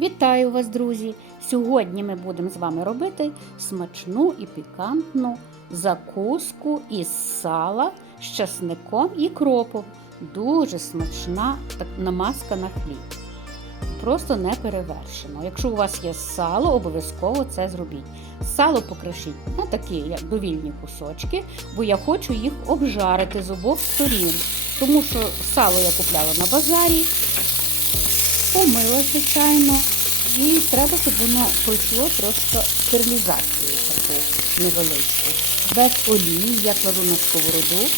Вітаю вас, друзі! Сьогодні ми будемо з вами робити смачну і пікантну закуску із сала з часником і кропом. Дуже смачна намазка на хліб. Просто не перевершено. Якщо у вас є сало, обов'язково це зробіть. Сало покришіть на такі як довільні кусочки, бо я хочу їх обжарити з обох сторін. Тому що сало я купляла на базарі, помила, звичайно, і треба, щоб воно пройшло трошки стерилізацію таку невеличку. Без олії я кладу на сковороду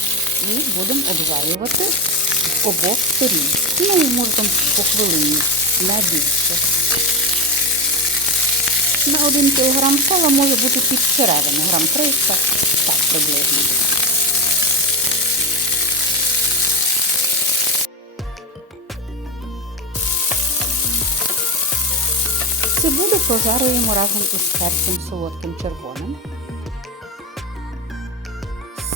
і будемо обжарювати з обох сторін. Ну, може там по хвилині, не більше. На 1 кг сала може бути під черевини, грам 300, так приблизно. Цибулю прожарюємо разом із перцем солодким червоним.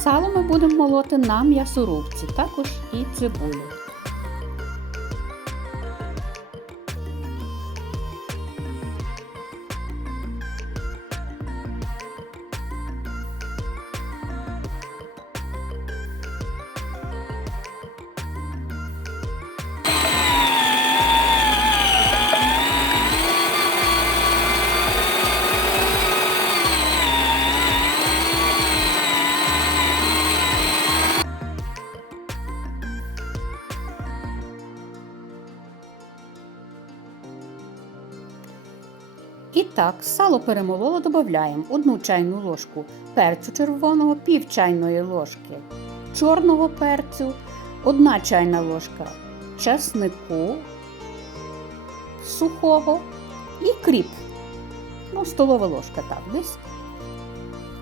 Сало ми будемо молоти на м'ясорубці, також і цибулю. І так, сало перемололо, додаємо 1 чайну ложку перцю червоного, пів чайної ложки чорного перцю, 1 чайна ложка часнику сухого і кріп. Ну, столова ложка так десь.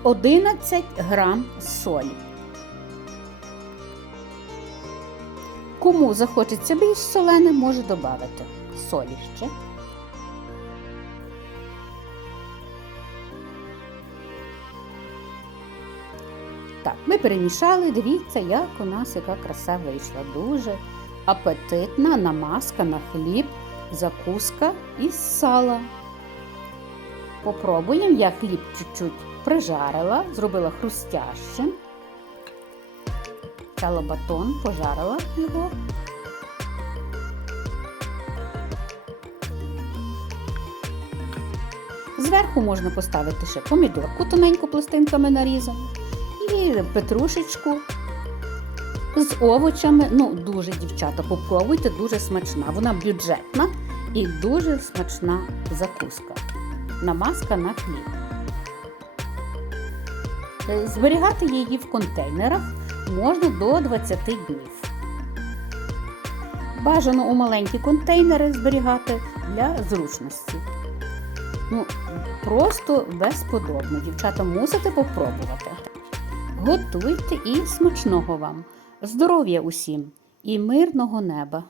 11 грам солі. Кому захочеться більш солене, може додати солі ще. Так, ми перемішали, дивіться, як у нас яка краса вийшла. Дуже апетитна намазка на хліб, закуска із сала. Попробуємо, я хліб чуть-чуть прижарила, зробила хрустящим. Взяла батон, пожарила його. Зверху можна поставити ще помідорку тоненько пластинками нарізану і петрушечку з овочами. Ну, дуже, дівчата, попробуйте, дуже смачна. Вона бюджетна і дуже смачна закуска. Намазка на хліб. Е, Зберігати її в контейнерах можна до 20 днів. Бажано у маленькі контейнери зберігати для зручності. Ну, Просто безподобно. Дівчата мусите попробувати. Готуйте і смачного вам, здоров'я усім і мирного неба!